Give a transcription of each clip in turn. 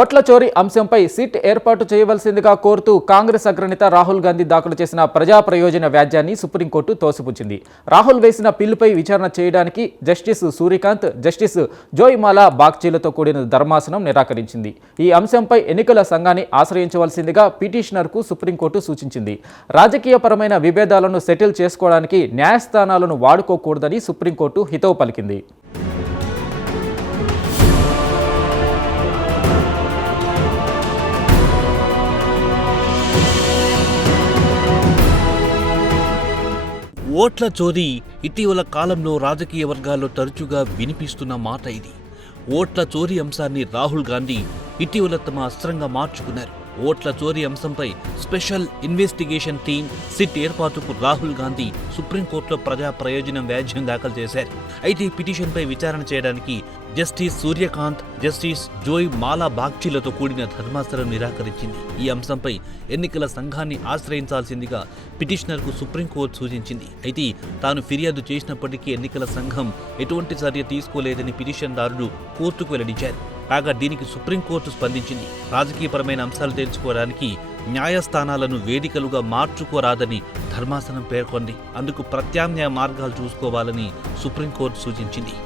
ఓట్ల చోరీ అంశంపై సిట్ ఏర్పాటు చేయవలసిందిగా కోరుతూ కాంగ్రెస్ అగ్రనేత రాహుల్ గాంధీ దాఖలు చేసిన ప్రజా ప్రయోజన వ్యాజ్యాన్ని సుప్రీంకోర్టు తోసిపుచ్చింది. రాహుల్ వేసిన పిల్లుపై విచారణ చేయడానికి జస్టిస్ సూర్యకాంత్, జస్టిస్ జోయిమాలా బాగ్చీలతో కూడిన ధర్మాసనం నిరాకరించింది. ఈ అంశంపై ఎన్నికల సంఘాన్ని ఆశ్రయించవలసిందిగా పిటిషనర్కు సుప్రీంకోర్టు సూచించింది. రాజకీయపరమైన విభేదాలను సెటిల్ చేసుకోవడానికి న్యాయస్థానాలను వాడుకోకూడదని సుప్రీంకోర్టు హితవు పలికింది. ఓట్ల చోరీ ఇటీవల కాలంలో రాజకీయ వర్గాల్లో తరచుగా వినిపిస్తున్న మాట ఇది. ఓట్ల చోరీ అంశాన్ని రాహుల్ గాంధీ ఇటీవల తమ అస్త్రంగా మార్చుకున్నారు. ఓట్ల చోరీ అంశంపై స్పెషల్ ఇన్వెస్టిగేషన్ టీం సిట్ ఏర్పాటుకు రాహుల్ గాంధీ సుప్రీంకోర్టులో ప్రజా ప్రయోజనం వ్యాజ్యం దాఖలు చేశారు. అయితే ఈ పిటిషన్పై విచారణ చేయడానికి జస్టిస్ సూర్యకాంత్, జస్టిస్ జోయ్ మాలా బాగ్చీలతో కూడిన ధర్మాసనం నిరాకరించింది. ఈ అంశంపై ఎన్నికల సంఘాన్ని ఆశ్రయించాల్సిందిగా పిటిషనర్కు సుప్రీంకోర్టు సూచించింది. అయితే తాను ఫిర్యాదు చేసినప్పటికీ ఎన్నికల సంఘం ఎటువంటి చర్య తీసుకోలేదని పిటిషన్దారుడు కోర్టుకు వెల్లడించారు. కాగా దీనికి సుప్రీంకోర్టు స్పందించింది. రాజకీయపరమైన అంశాలు తెలుసుకోవడానికి న్యాయస్థానాలను వేదికలుగా మార్చుకోరాదని ధర్మాసనం పేర్కొంది. అందుకు ప్రత్యామ్నాయ మార్గాలు చూసుకోవాలని సుప్రీంకోర్టు సూచించింది.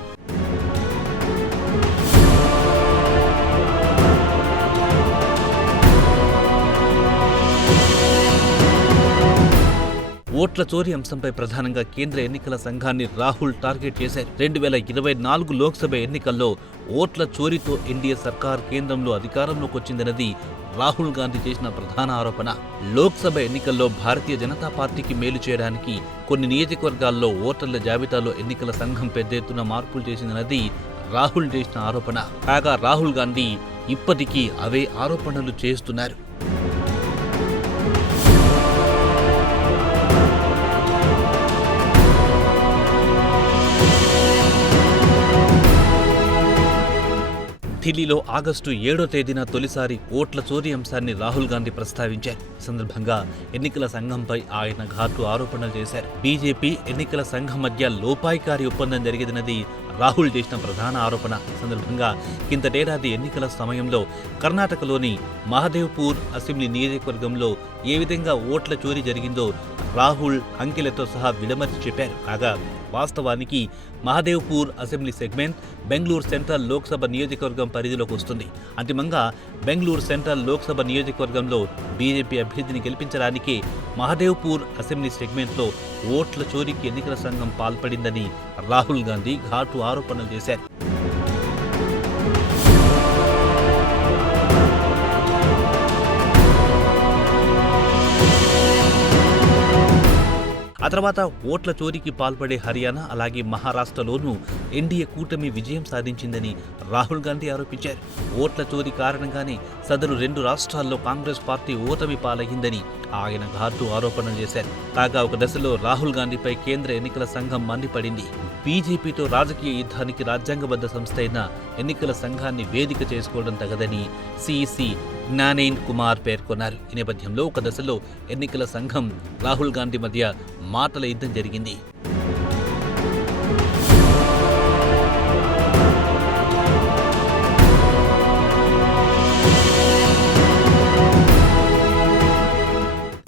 ఓట్ల చోరీ అంశంపై ప్రధానంగా కేంద్ర ఎన్నికల సంఘాన్ని రాహుల్ టార్గెట్ చేశారు. 2024 లోక్సభ ఎన్నికల్లో ఓట్ల చోరీతో ఎన్డీఏ సర్కార్ కేంద్రంలో అధికారంలోకి వచ్చిందన్నది రాహుల్ గాంధీ చేసిన ప్రధాన ఆరోపణ. లోక్సభ ఎన్నికల్లో భారతీయ జనతా పార్టీకి మేలు చేయడానికి కొన్ని నియోజకవర్గాల్లో ఓటర్ల జాబితాలో ఎన్నికల సంఘం పెద్ద ఎత్తున మార్పులు చేసిందన్నది రాహుల్ చేసిన ఆరోపణ. కాగా రాహుల్ గాంధీ ఇప్పటికీ అవే ఆరోపణలు చేస్తున్నారు. ఢిల్లీలో ఆగస్టు 7వ తేదీన తొలిసారి ఓట్ల చోరీ అంశాన్ని రాహుల్ గాంధీ ప్రస్తావించారు. ఈ సందర్భంగా ఎన్నికల సంఘంపై ఆయన ఘాటు ఆరోపణలు చేశారు. బీజేపీ ఎన్నికల సంఘం మధ్య లోపాయికారి ఒప్పందం జరిగేదన్నది రాహుల్ చేసిన ప్రధాన ఆరోపణ. సందర్భంగా కిందటేడాది ఎన్నికల సమయంలో కర్ణాటకలోని మహదేవ్పూర్ అసెంబ్లీ నియోజకవర్గంలో ఏ విధంగా ఓట్ల చోరీ జరిగిందో రాహుల్ అంకెలతో సహా విడమర్చి చెప్పారు. కాగా వాస్తవానికి Mahadevpur assembly segment Bengaluru central Lok Sabha నియోజకవర్గం పరిధిలోకి వస్తుంది. అంతిమంగా బెంగళూరు సెంట్రల్ లోక్సభ నియోజకవర్గంలో బీజేపీ అభ్యర్థిని గెలిపించడానికి మహదేవ్పూర్ అసెంబ్లీ సెగ్మెంట్లో ఓట్ల చోరీకి ఎన్నికల సంఘం పాల్పడిందని రాహుల్ గాంధీ ఘాటు ఆరోపణలు చేశారు. ఆ తర్వాత ఓట్ల చోరీకి పాల్పడే హర్యానా అలాగే మహారాష్ట్రలోనూ ఎన్డీఏ కూటమి విజయం సాధించిందని రాహుల్ గాంధీ ఆరోపించారు. ఓట్ల చోరీ కారణంగానే సదరు 2 రాష్ట్రాల్లో కాంగ్రెస్ పార్టీ ఓటమి పాలయ్యిందని ఆయన ఘాటు ఆరోపణలు చేశారు. కాగా ఒక దశలో రాహుల్ గాంధీపై కేంద్ర ఎన్నికల సంఘం మండిపడింది. బీజేపీతో రాజకీయ యుద్ధానికి రాజ్యాంగబద్ధ సంస్థ అయిన ఎన్నికల సంఘాన్ని వేదిక చేసుకోవడం తగదని సిఇసి జ్ఞానేంద్ర కుమార్ పేర్కొన్నారు. ఈ నేపథ్యంలో ఒక దశలో ఎన్నికల సంఘం రాహుల్ గాంధీ మధ్య మాటల యుద్ధం జరిగింది.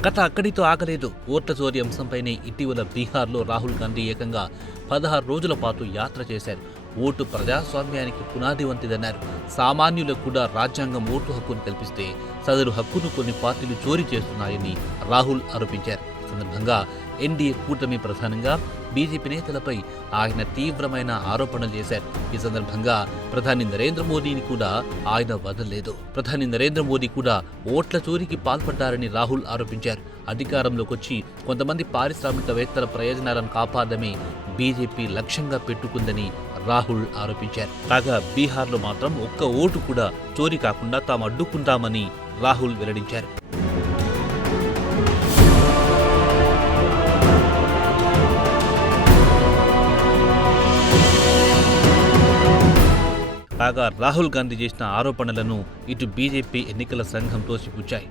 కథ అక్కడితో ఆగలేదు. ఓట్ల చోరీ అంశంపైనే ఇటీవల బీహార్లో రాహుల్ గాంధీ ఏకంగా 16 రోజుల పాటు యాత్ర చేశారు. ఓటు ప్రజాస్వామ్యానికి పునాది వంటిదన్నారు. సామాన్యులకు కూడా రాజ్యాంగం ఓటు హక్కును కల్పిస్తే సదరు హక్కును కొన్ని పార్టీలు చోరీ చేస్తున్నాయని రాహుల్ ఆరోపించారు. సందర్భంగా ఎన్డీఏ కూటమి ప్రధానంగా బీజేపీ నేతలపై ఆయన తీవ్రమైన ఆరోపణలు చేశారు. ఈ సందర్భంగా ప్రధాని నరేంద్ర మోదీని కూడా ఆయన వదలలేదు. ప్రధాని నరేంద్ర మోదీ కూడా ఓట్ల చోరీకి పాల్పడ్డారని రాహుల్ ఆరోపించారు. అధికారంలోకి వచ్చి కొంతమంది పారిశ్రామికవేత్తల ప్రయోజనాలను కాపాడమే బీజేపీ లక్ష్యంగా పెట్టుకుందని రాహుల్ ఆరోపించారు. కాగా బీహార్లో మాత్రం ఒక్క ఓటు కూడా చోరీ కాకుండా తాము అడ్డుకుంటామని రాహుల్ వెల్లడించారు. కాగా రాహుల్ గాంధీ చేసిన ఆరోపణలను ఇటు బీజేపీ ఎన్నికల సంఘం తోసిపుచ్చాయి.